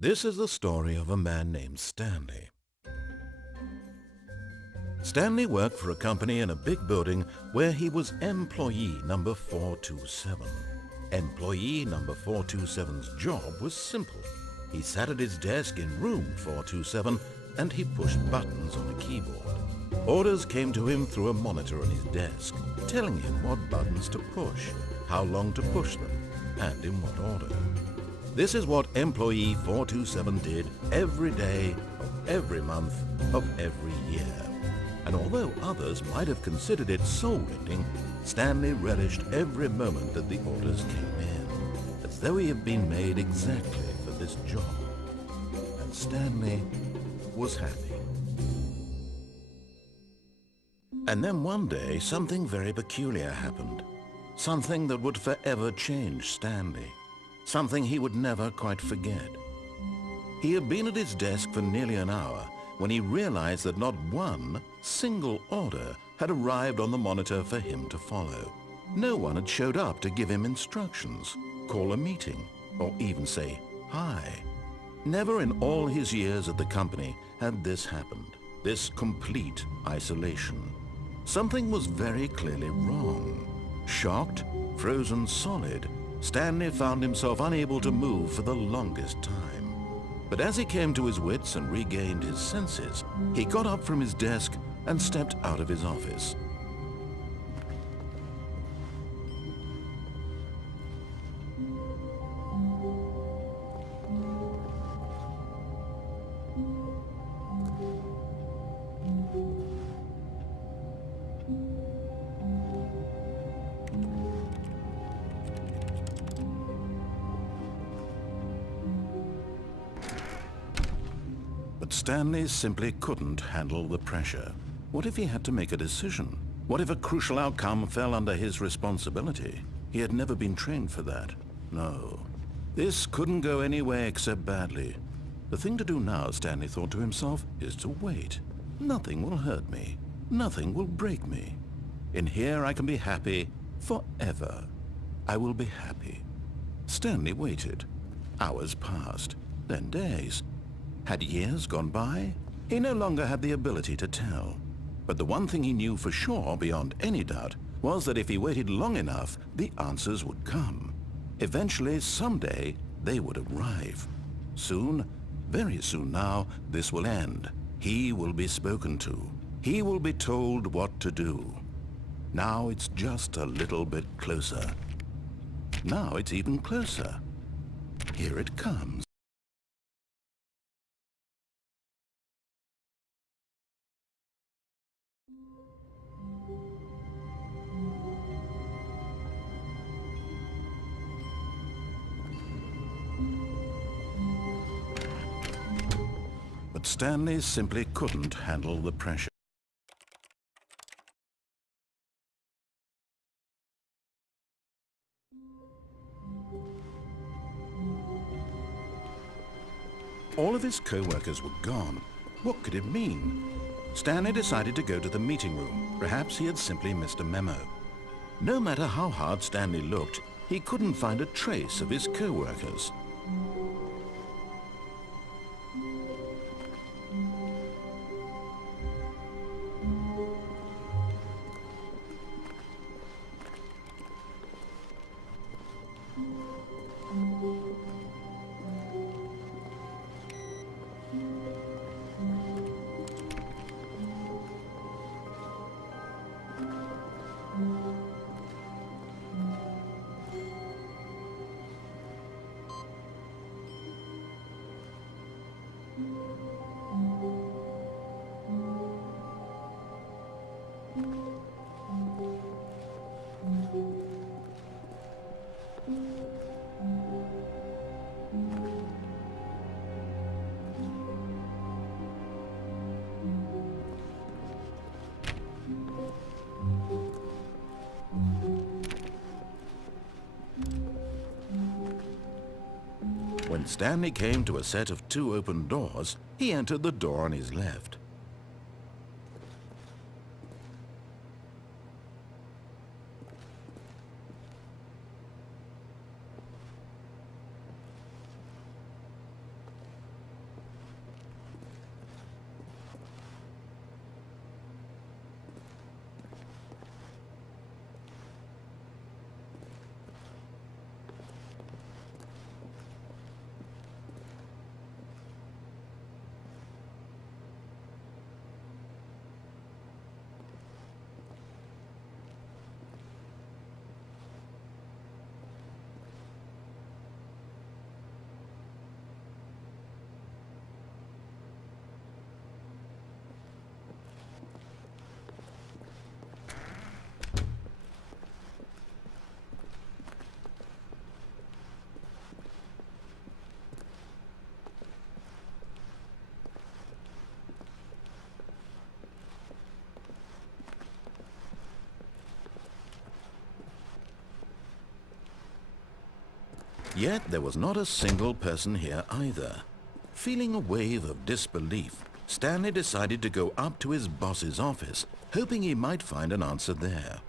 This is the story of a man named Stanley. Stanley worked for a company in a big building where he was employee number 427. Employee number 427's job was simple. He sat at his desk in room 427 and he pushed buttons on a keyboard. Orders came to him through a monitor on his desk, telling him what buttons to push, how long to push them, and in what order. This is what employee 427 did every day of every month of every year. And although others might have considered it soul-rending, Stanley relished every moment that the orders came in, as though he had been made exactly for this job. And Stanley was happy. And then one day, something very peculiar happened. Something that would forever change Stanley. Something he would never quite forget. He had been at his desk for nearly an hour when he realized that not one single order had arrived on the monitor for him to follow. No one had showed up to give him instructions, call a meeting, or even say hi. Never in all his years at the company had this happened, this complete isolation. Something was very clearly wrong. Shocked, frozen solid, Stanley found himself unable to move for the longest time. But as he came to his wits and regained his senses, he got up from his desk and stepped out of his office. But Stanley simply couldn't handle the pressure. What if he had to make a decision? What if a crucial outcome fell under his responsibility? He had never been trained for that. No. This couldn't go any way except badly. The thing to do now, Stanley thought to himself, is to wait. Nothing will hurt me. Nothing will break me. In here I can be happy forever. I will be happy. Stanley waited. Hours passed, then days. Had years gone by? He no longer had the ability to tell. But the one thing he knew for sure, beyond any doubt, was that if he waited long enough, the answers would come. Eventually, someday, they would arrive. Soon, very soon now, this will end. He will be spoken to. He will be told what to do. Now it's just a little bit closer. Now it's even closer. Here it comes. But Stanley simply couldn't handle the pressure. All of his co-workers were gone. What could it mean? Stanley decided to go to the meeting room. Perhaps he had simply missed a memo. No matter how hard Stanley looked, he couldn't find a trace of his co-workers. When Stanley came to a set of 2 open doors, he entered the door on his left. Yet there was not a single person here either. Feeling a wave of disbelief, Stanley decided to go up to his boss's office, hoping he might find an answer there.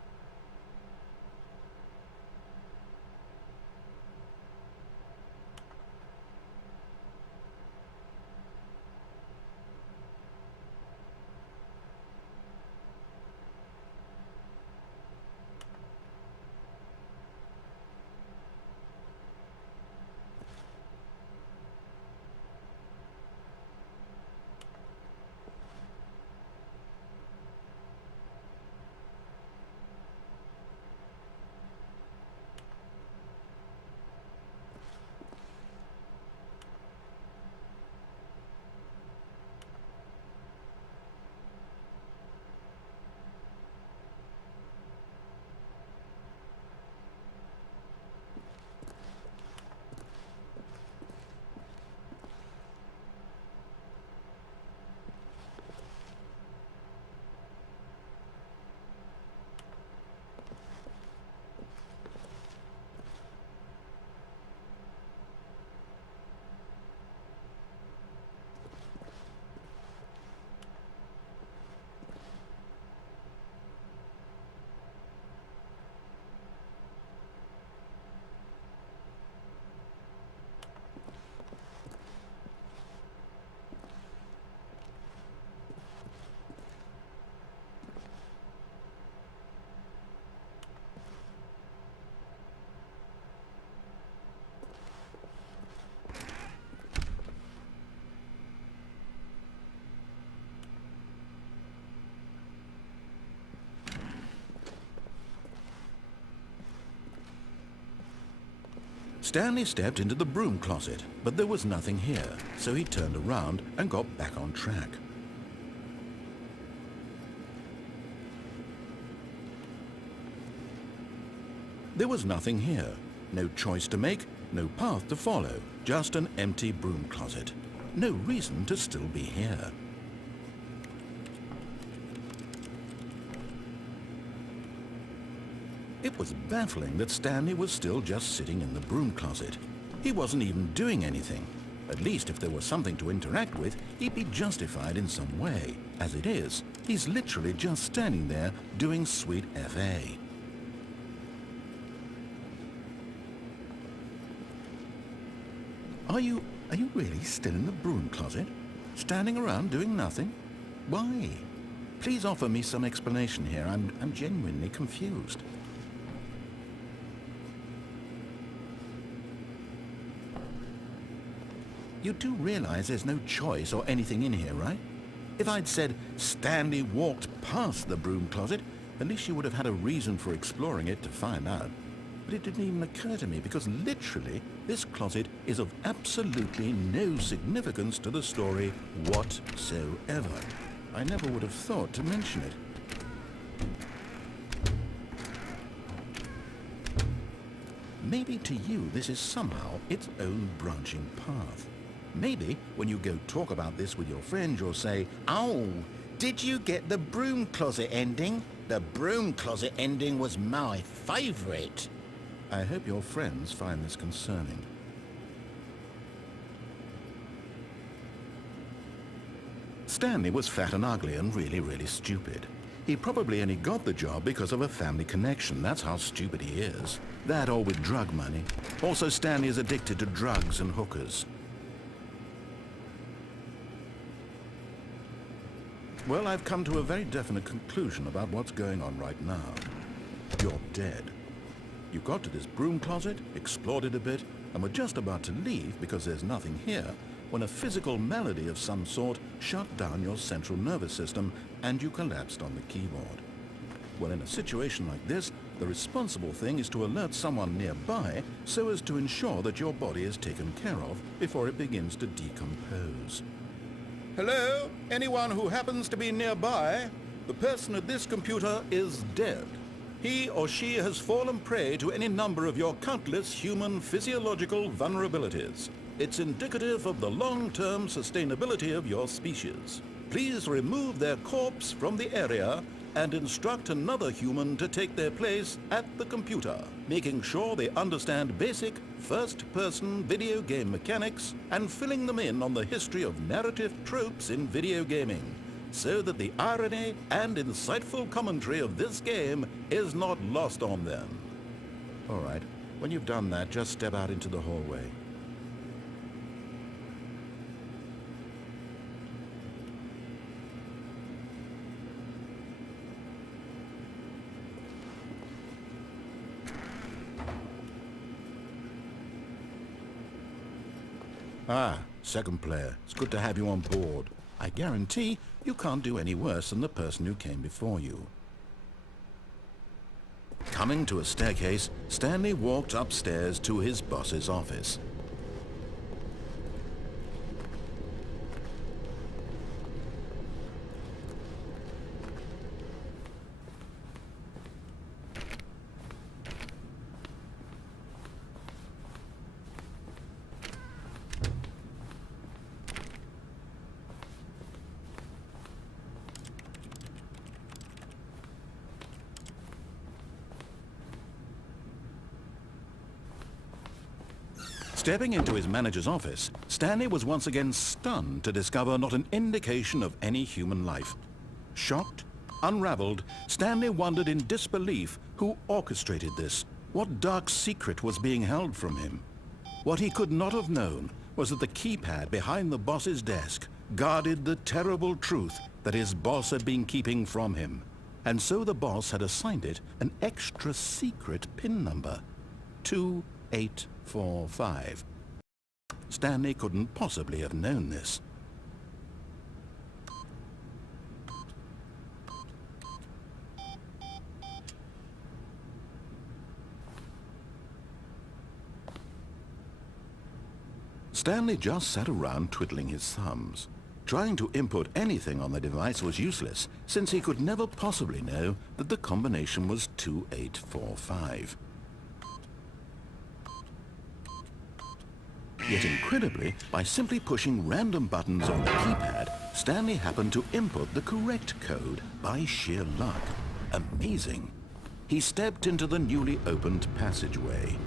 Stanley stepped into the broom closet, but there was nothing here, so he turned around and got back on track. There was nothing here. No choice to make, no path to follow, just an empty broom closet. No reason to still be here. It was baffling that Stanley was still just sitting in the broom closet. He wasn't even doing anything. At least if there was something to interact with, he'd be justified in some way. As it is, he's literally just standing there doing sweet FA. Are you really still in the broom closet? Standing around doing nothing? Why? Please offer me some explanation here. I'm genuinely confused. You do realize there's no choice or anything in here, right? If I'd said Stanley walked past the broom closet, at least you would have had a reason for exploring it to find out. But it didn't even occur to me because literally this closet is of absolutely no significance to the story whatsoever. I never would have thought to mention it. maybe to you this is somehow its own branching path. Maybe when you go talk about this with your friend, you'll say, "Oh, did you get the broom closet ending? The broom closet ending was my favorite." I hope your friends find this concerning. Stanley was fat and ugly and really stupid. He probably only got the job because of a family connection. That's how stupid he is. That or with drug money. Also, Stanley is addicted to drugs and hookers. Well, I've come to a very definite conclusion about what's going on right now. You're dead. You got to this broom closet, explored it a bit, and were just about to leave because there's nothing here, when a physical melody of some sort shut down your central nervous system and you collapsed on the keyboard. Well, in a situation like this, the responsible thing is to alert someone nearby so as to ensure that your body is taken care of before it begins to decompose. Hello? Anyone who happens to be nearby? The person at this computer is dead. He or she has fallen prey to any number of your countless human physiological vulnerabilities. It's indicative of the long-term sustainability of your species. Please remove their corpse from the area and instruct another human to take their place at the computer, making sure they understand basic first-person video game mechanics and filling them in on the history of narrative tropes in video gaming, so that the irony and insightful commentary of this game is not lost on them. All right, when you've done that, just step out into the hallway. Ah, second player. It's good to have you on board. I guarantee you can't do any worse than the person who came before you. Coming to a staircase, Stanley walked upstairs to his boss's office. Stepping into his manager's office, Stanley was once again stunned to discover not an indication of any human life. Shocked, unraveled, Stanley wondered in disbelief who orchestrated this. What dark secret was being held from him? What he could not have known was that the keypad behind the boss's desk guarded the terrible truth that his boss had been keeping from him. And so the boss had assigned it an extra secret PIN number, 2845. Stanley couldn't possibly have known this. Stanley just sat around twiddling his thumbs. Trying to input anything on the device was useless, since he could never possibly know that the combination was 2845. Yet incredibly, by simply pushing random buttons on the keypad, Stanley happened to input the correct code by sheer luck. Amazing. He stepped into the newly opened passageway.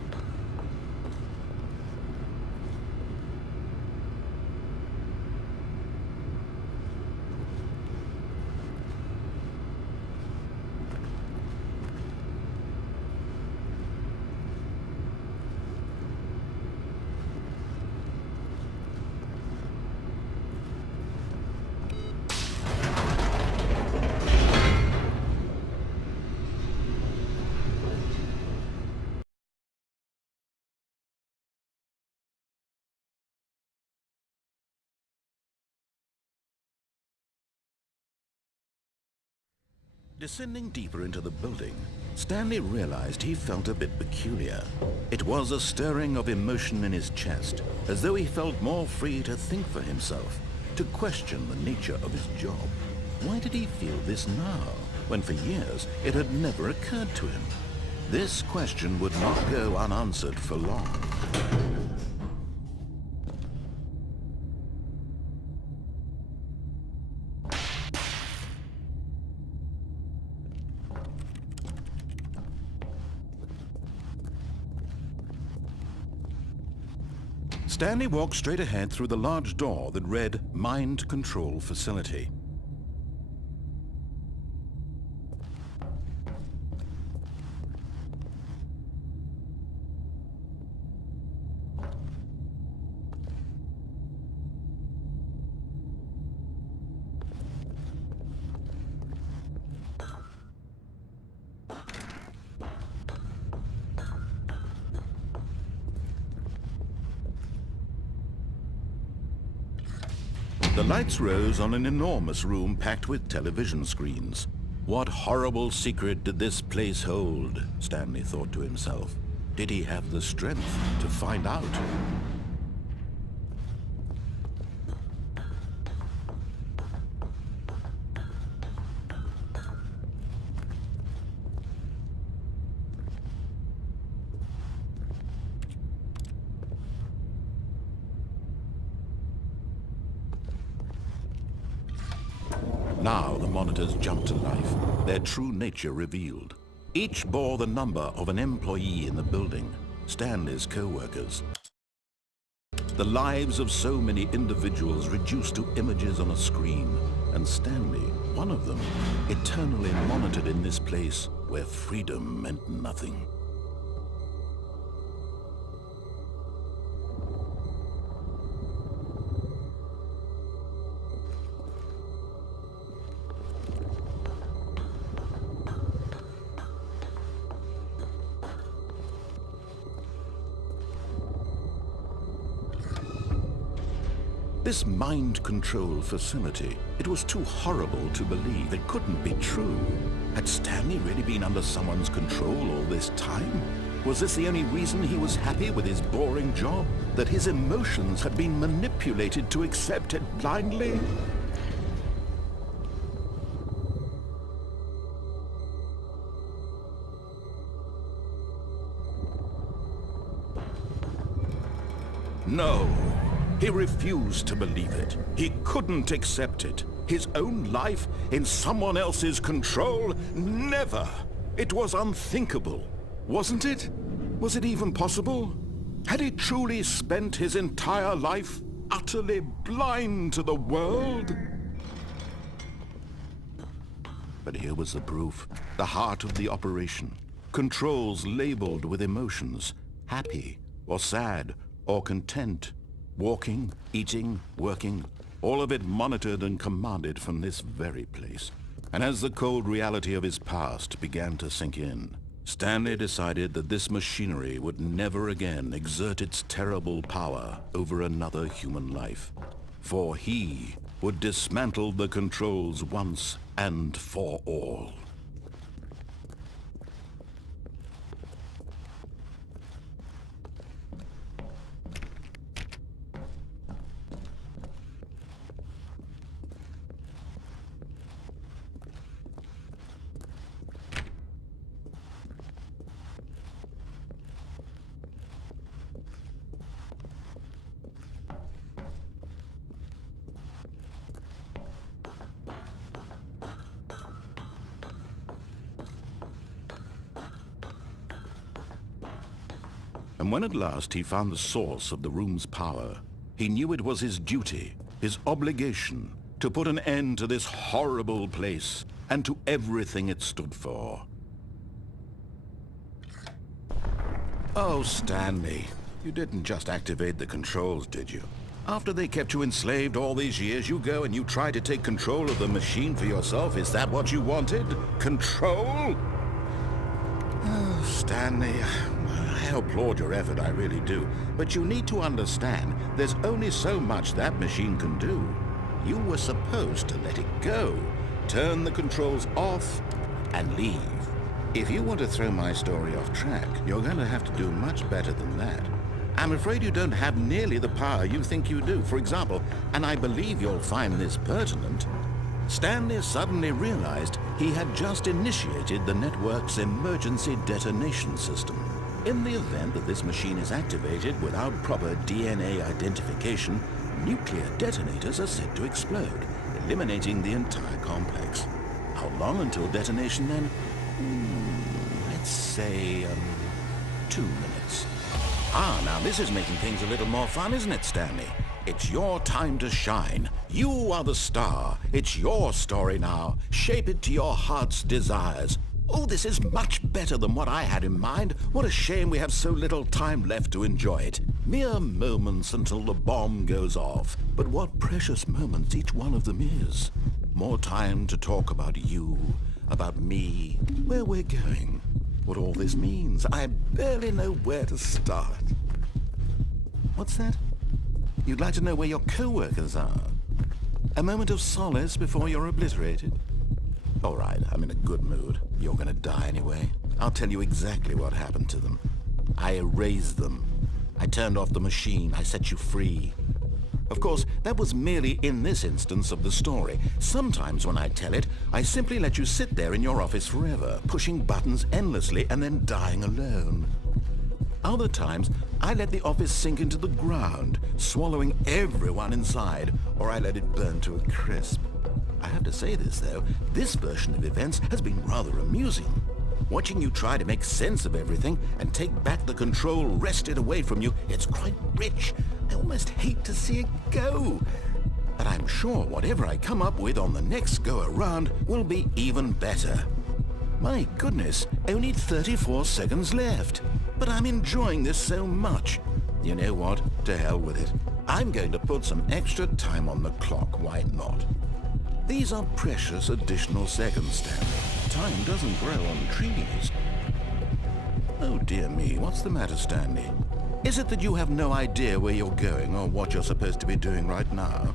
Descending deeper into the building, Stanley realized he felt a bit peculiar. It was a stirring of emotion in his chest, as though he felt more free to think for himself, to question the nature of his job. Why did he feel this now, when for years it had never occurred to him? This question would not go unanswered for long. Stanley walked straight ahead through the large door that read Mind Control Facility. The lights rose on an enormous room packed with television screens. What horrible secret did this place hold? Stanley thought to himself. Did he have the strength to find out? Now the monitors jumped to life, their true nature revealed. Each bore the number of an employee in the building, Stanley's co-workers. The lives of so many individuals reduced to images on a screen, and Stanley, one of them, eternally monitored in this place where freedom meant nothing. This mind control facility, it was too horrible to believe. It couldn't be true. Had Stanley really been under someone's control all this time? Was this the only reason he was happy with his boring job? That his emotions had been manipulated to accept it blindly? No. He refused to believe it. He couldn't accept it. His own life in someone else's control? Never! It was unthinkable. Wasn't it? Was it even possible? Had he truly spent his entire life utterly blind to the world? But here was the proof. The heart of the operation. Controls labeled with emotions. Happy, or sad, or content. Walking, eating, working, all of it monitored and commanded from this very place. And as the cold reality of his past began to sink in, Stanley decided that this machinery would never again exert its terrible power over another human life. For he would dismantle the controls once and for all. And when at last he found the source of the room's power, he knew it was his duty, his obligation, to put an end to this horrible place and to everything it stood for. Oh, Stanley, you didn't just activate the controls, did you? After they kept you enslaved all these years, you go and you try to take control of the machine for yourself. Is that what you wanted? Control? Oh, Stanley, I applaud your effort, I really do. But you need to understand, there's only so much that machine can do. You were supposed to let it go, turn the controls off, and leave. If you want to throw my story off track, you're going to have to do much better than that. I'm afraid you don't have nearly the power you think you do. For example, and I believe you'll find this pertinent, Stanley suddenly realized he had just initiated the network's emergency detonation system. In the event that this machine is activated without proper DNA identification, nuclear detonators are said to explode, eliminating the entire complex. How long until detonation then? Let's say, 2 minutes. Now this is making things a little more fun, isn't it, Stanley? It's your time to shine. You are the star. It's your story now. Shape it to your heart's desires. Oh, this is much better than what I had in mind. What a shame we have so little time left to enjoy it. Mere moments until the bomb goes off. But what precious moments each one of them is. More time to talk about you, about me, where we're going, what all this means. I barely know where to start. What's that? You'd like to know where your co-workers are? A moment of solace before you're obliterated? All right, I'm in a good mood. You're gonna die anyway. I'll tell you exactly what happened to them. I erased them. I turned off the machine. I set you free. Of course, that was merely in this instance of the story. Sometimes when I tell it, I simply let you sit there in your office forever, pushing buttons endlessly and then dying alone. Other times, I let the office sink into the ground, swallowing everyone inside, or I let it burn to a crisp. I have to say this, though, this version of events has been rather amusing. Watching you try to make sense of everything and take back the control wrested away from you, it's quite rich. I almost hate to see it go. But I'm sure whatever I come up with on the next go-around will be even better. My goodness, only 34 seconds left. But I'm enjoying this so much. You know what? To hell with it. I'm going to put some extra time on the clock, why not? These are precious additional seconds, Stanley. Time doesn't grow on trees. Oh dear me, what's the matter, Stanley? Is it that you have no idea where you're going or what you're supposed to be doing right now?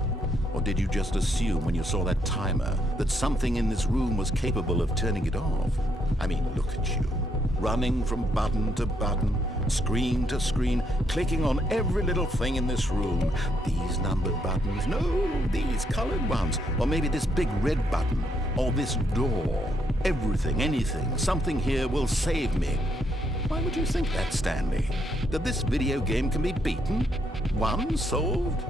Or did you just assume when you saw that timer that something in this room was capable of turning it off? I mean, look at you. Running from button to button, screen to screen, clicking on every little thing in this room. These numbered buttons, no, these colored ones. Or maybe this big red button, or this door. Everything, anything, something here will save me. Why would you think that, Stanley? That this video game can be beaten? Won? Solved?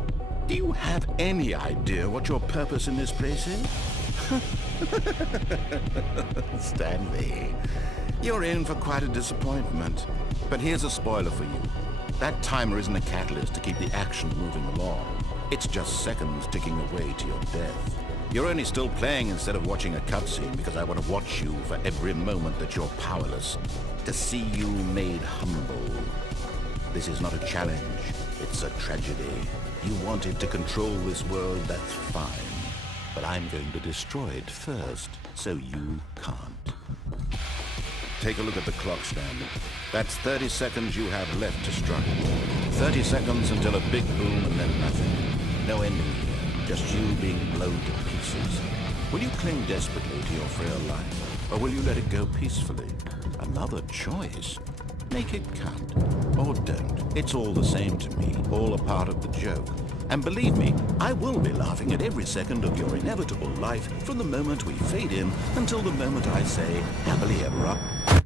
Do you have any idea what your purpose in this place is? Stanley, you're in for quite a disappointment. But here's a spoiler for you. That timer isn't a catalyst to keep the action moving along. It's just seconds ticking away to your death. You're only still playing instead of watching a cutscene because I want to watch you for every moment that you're powerless. To see you made humble. This is not a challenge. It's a tragedy. You wanted to control this world, that's fine. But I'm going to destroy it first, so you can't. Take a look at the clock, Stanley. That's 30 seconds you have left to struggle. 30 seconds until a big boom and then nothing. No ending here, just you being blown to pieces. Will you cling desperately to your frail life, or will you let it go peacefully? Another choice. Make it count, or don't. It's all the same to me, all a part of the joke. And believe me, I will be laughing at every second of your inevitable life from the moment we fade in until the moment I say, happily ever after.